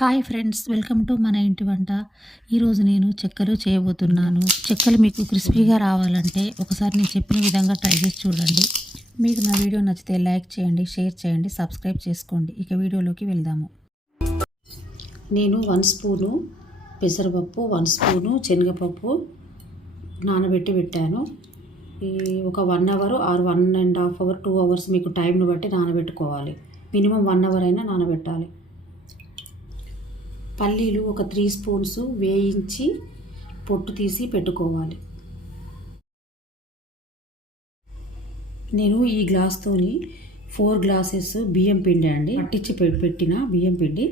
Hi friends, welcome to మన ఇంటి వంట. ఈరోజు నేను చెక్కలు చేయబోతున్నాను. చెక్కలు మీకు క్రిస్పీగా రావాలంటే ఒకసారి నేను చెప్పిన విధంగా ట్రై చేసి చూడండి. మీకు నా వీడియో నచ్చితే లైక్ చేయండి, షేర్ చేయండి, సబ్స్క్రైబ్ చేసుకోండి. ఇక వీడియోలోకి వెళ్దాము. నేను 1 స్పూను పెసరపప్పు, 1 స్పూను శనగపప్పు నానబెట్టి పెట్టాను. ఈ ఒక 1 అవర్ ఆర్ 1.5 అవర్ 2 అవర్స్ మీకు టైంను బట్టి నానబెట్టుకోవాలి. మినిమం 1 అవర్ అయినా నానబెట్టాలి. పల్లీలు ఒక 3 స్పూన్స్ వేయించి పొట్టు తీసి పెట్టుకోవాలి. నేను ఈ గ్లాస్తోని 4 గ్లాసెస్ బియ్యం పిండి అండి పట్టించి పెట్టిన బియ్యం పిండి.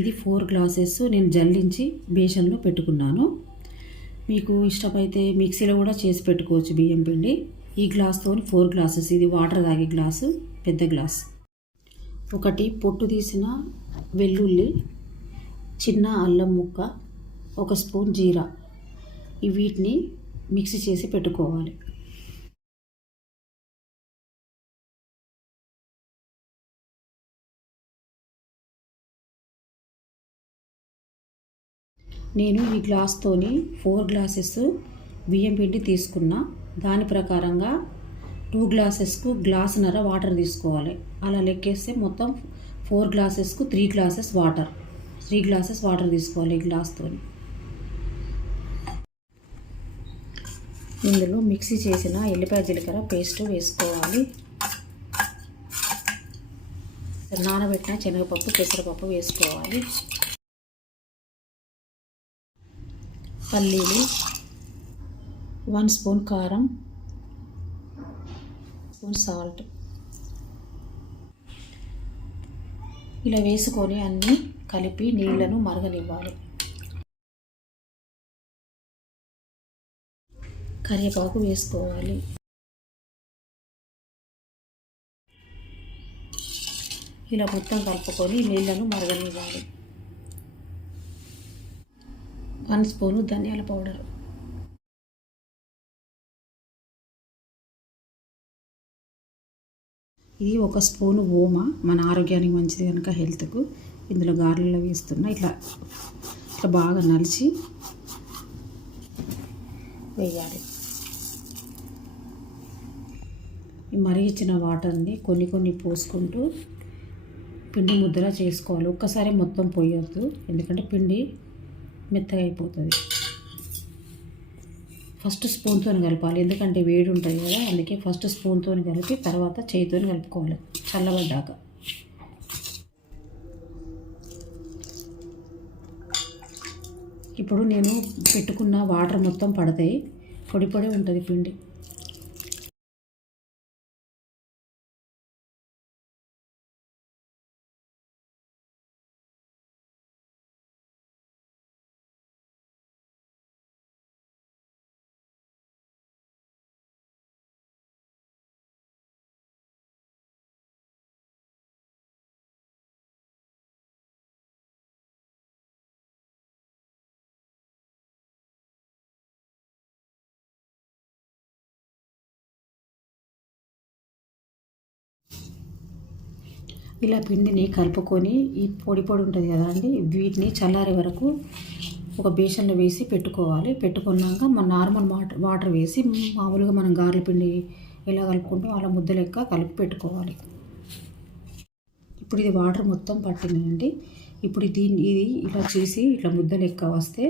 ఇది 4 గ్లాసెస్ నేను జల్లించి బేషన్లో పెట్టుకున్నాను. మీకు ఇష్టమైతే మిక్సీలో కూడా చేసి పెట్టుకోవచ్చు బియ్యం పిండి. ఈ గ్లాస్తోని 4 గ్లాసెస్. ఇది వాటర్ తాగే గ్లాసు, పెద్ద గ్లాస్. ఒకటి పొట్టు తీసిన వెల్లుల్లి, చిన్న అల్లం ముక్క, 1 స్పూన్ జీరా, వీటిని మిక్సీ చేసి పెట్టుకోవాలి. నేను ఈ గ్లాస్తోని 4 గ్లాసెస్ బియ్యం పిండి తీసుకున్నా. దాని ప్రకారంగా 2 గ్లాసెస్కు గ్లాసున్నర వాటర్ తీసుకోవాలి. అలా లెక్కేస్తే మొత్తం 4 గ్లాసెస్కు 3 గ్లాసెస్ వాటర్. 3 గ్లాసెస్ వాటర్ తీసుకోవాలి ఈ గ్లాస్తోని. ఇందులో మిక్సీ చేసిన ఎల్లిపాయ జీలకర్ర పేస్ట్ వేసుకోవాలి. నానబెట్టిన శనగపప్పు, పెసరపప్పు వేసుకోవాలి. పల్లీలు, 1 స్పూన్ కారం, స్పూన్ సాల్ట్ ఇలా వేసుకొని అన్నీ కలిపి నీళ్లను మరగనివ్వాలి. కరివేపాకు వేసుకోవాలి. ఇలా మొత్తం కలుపుకొని నీళ్లను మరగనివ్వాలి. 1 స్పూను ధనియాల పౌడర్, ఇది 1 స్పూను ఓమ, మన ఆరోగ్యానికి మంచిది కనుక హెల్త్కు. ఇందులో గారెలలో వేస్తున్నా. ఇట్లా బాగా నలిచి వేయాలి. ఈ మరిగించిన వాటర్ని కొన్ని పోసుకుంటూ పిండి ముద్దలా చేసుకోవాలి. ఒక్కసారి మొత్తం పోయొద్దు, ఎందుకంటే పిండి మెత్తగా అయిపోతుంది. ఫస్ట్ స్పూన్తో కలపాలి, ఎందుకంటే వేడి ఉంటుంది కదా, అందుకే ఫస్ట్ స్పూన్తో కలిపి తర్వాత చేతితో కలుపుకోవాలి చల్లబడ్డాక. ఇప్పుడు నేను పెట్టుకున్న వాటర్ మొత్తం పడతాయి, పొడి ఉంటుంది పిండి. ఇలా పిండిని కలుపుకొని ఈ పొడి ఉంటుంది కదా అండి, వీటిని చల్లారే వరకు ఒక బేషన్లో వేసి పెట్టుకోవాలి. పెట్టుకున్నాక మన నార్మల్ వాటర్ వేసి మామూలుగా మనం గారెల పిండి ఎలా కలుపుకుంటాం అలా ముద్ద లెక్క కలిపి పెట్టుకోవాలి. ఇప్పుడు ఇది వాటర్ మొత్తం పట్టిందండి. ఇప్పుడు ఇది ఇలా చేసి ఇట్లా ముద్ద లెక్క వస్తే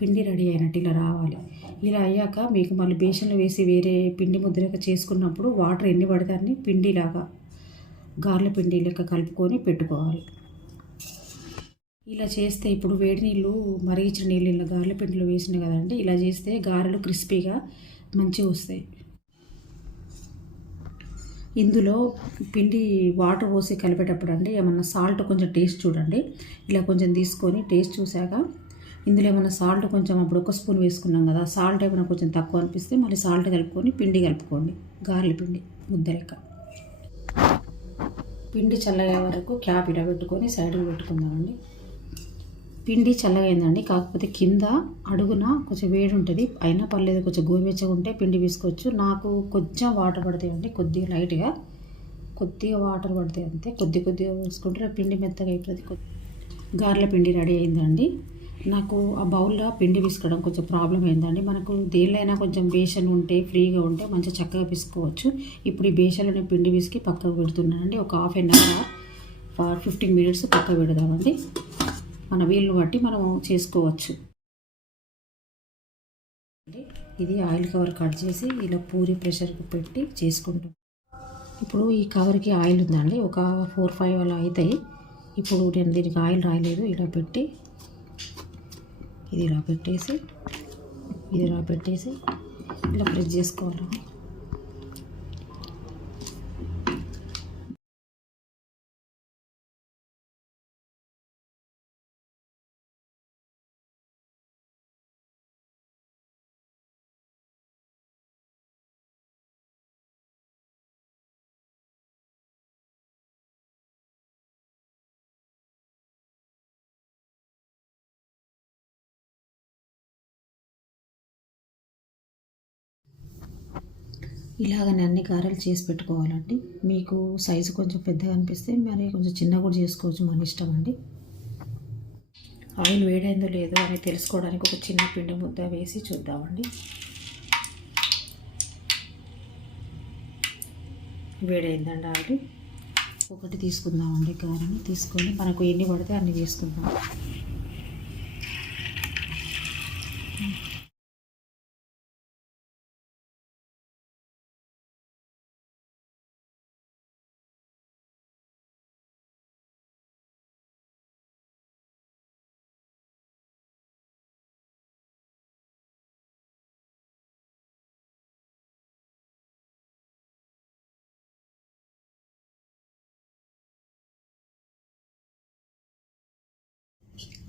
పిండి రెడీ అయినట్టు ఇలా రావాలి. ఇలా అయ్యాక మీకు మళ్ళీ బేషన్లో వేసి వేరే పిండి ముద్ద లెక్క చేసుకున్నప్పుడు వాటర్ ఎన్ని పడతాయని పిండిలాగా గారెల పిండి లెక్క కలుపుకొని పెట్టుకోవాలి. ఇలా చేస్తే ఇప్పుడు వేడి నీళ్ళు మరిగించిన నీళ్ళు ఇలా గారెల పిండిలో వేసినాయి కదండి, ఇలా చేస్తే గారెలు క్రిస్పీగా మంచిగా వస్తాయి. ఇందులో పిండి వాటర్ పోసి కలిపేటప్పుడు అండి ఏమన్నా సాల్ట్ కొంచెం టేస్ట్ చూడండి. ఇలా కొంచెం తీసుకొని టేస్ట్ చూశాక ఇందులో ఏమన్నా సాల్ట్ కొంచెం అప్పుడు 1 స్పూన్ వేసుకున్నాం కదా, సాల్ట్ ఏమైనా కొంచెం తక్కువ అనిపిస్తే మళ్ళీ సాల్ట్ కలుపుకొని పిండి కలుపుకోండి. గారెల పిండి ముద్ద లెక్క. పిండి చల్లగా వరకు క్యాప్ ఇలా పెట్టుకొని సైడ్కి పెట్టుకుందామండి. పిండి చల్లగా అయిందండి, కాకపోతే కింద అడుగున కొంచెం వేడి ఉంటుంది. అయినా పర్లేదు, కొంచెం గోరువెచ్చగా ఉంటే పిండి వేసుకోవచ్చు. నాకు కొంచెం వాటర్ పడతాయండి, కొద్దిగా లైట్గా కొద్దిగా వాటర్ పడతాయి అంతే. కొద్దిగా వేసుకుంటే పిండి మెత్తగా అయిపోతుంది. గారెల పిండి రెడీ అయిందండి. నాకు ఆ బౌల్లో పిండి పిసకడం కొంచెం ప్రాబ్లం అయిందండి. మనకు దేనిలైనా కొంచెం బేషన్ ఉంటే ఫ్రీగా ఉంటే మంచిగా చక్కగా పిసుకోవచ్చు. ఇప్పుడు ఈ బేషన్లో నేను పిండి పిసికి పక్కకు పెడుతున్నానండి. ఒక హాఫ్ అన్ అవర్ 15 మినిట్స్ పక్కకు పెడదామండి. మన వీలు బట్టి మనం చేసుకోవచ్చు. ఇది ఆయిల్ కవర్ కట్ చేసి ఇలా పూరి ప్రెషర్కి పెట్టి చేసుకుంటాం. ఇప్పుడు ఈ కవర్కి ఆయిల్ ఉందండి. ఒక 4-5 అలా అవుతాయి. ఇప్పుడు నేను దీనికి ఆయిల్ రాయలేదు. ఇలా పెట్టి ఇది ఇలా పెట్టేసి ఇలా ప్రెస్ చేసుకోవాలి. ఇలాగనే అన్ని గారెలు చేసి పెట్టుకోవాలండి. మీకు సైజు కొంచెం పెద్దగా అనిపిస్తే మరి కొంచెం చిన్నగా కూడా చేసుకోవచ్చు, మన ఇష్టం అండి. ఆయిల్ వేడైందో లేదో అని తెలుసుకోవడానికి ఒక చిన్న పిండి ముద్ద వేసి చూద్దామండి. వేడైందండి ఆయిల్. ఒకటి తీసుకుందామండి గారెని. తీసుకొని మనకు ఎన్ని పడితే అన్ని చేసుకుందాం.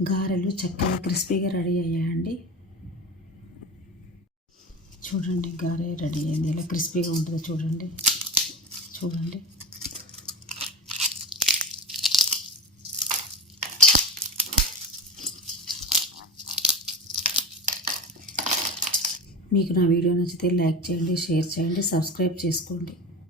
గారెలు చక్కగా క్రిస్పీగా రెడీ అయ్యాయండి. చూడండి, గారె రెడీ అయింది. ఎలా క్రిస్పీగా ఉంటుందో చూడండి. మీకు నా వీడియో నచ్చితే లైక్ చేయండి, షేర్ చేయండి, సబ్స్క్రైబ్ చేసుకోండి.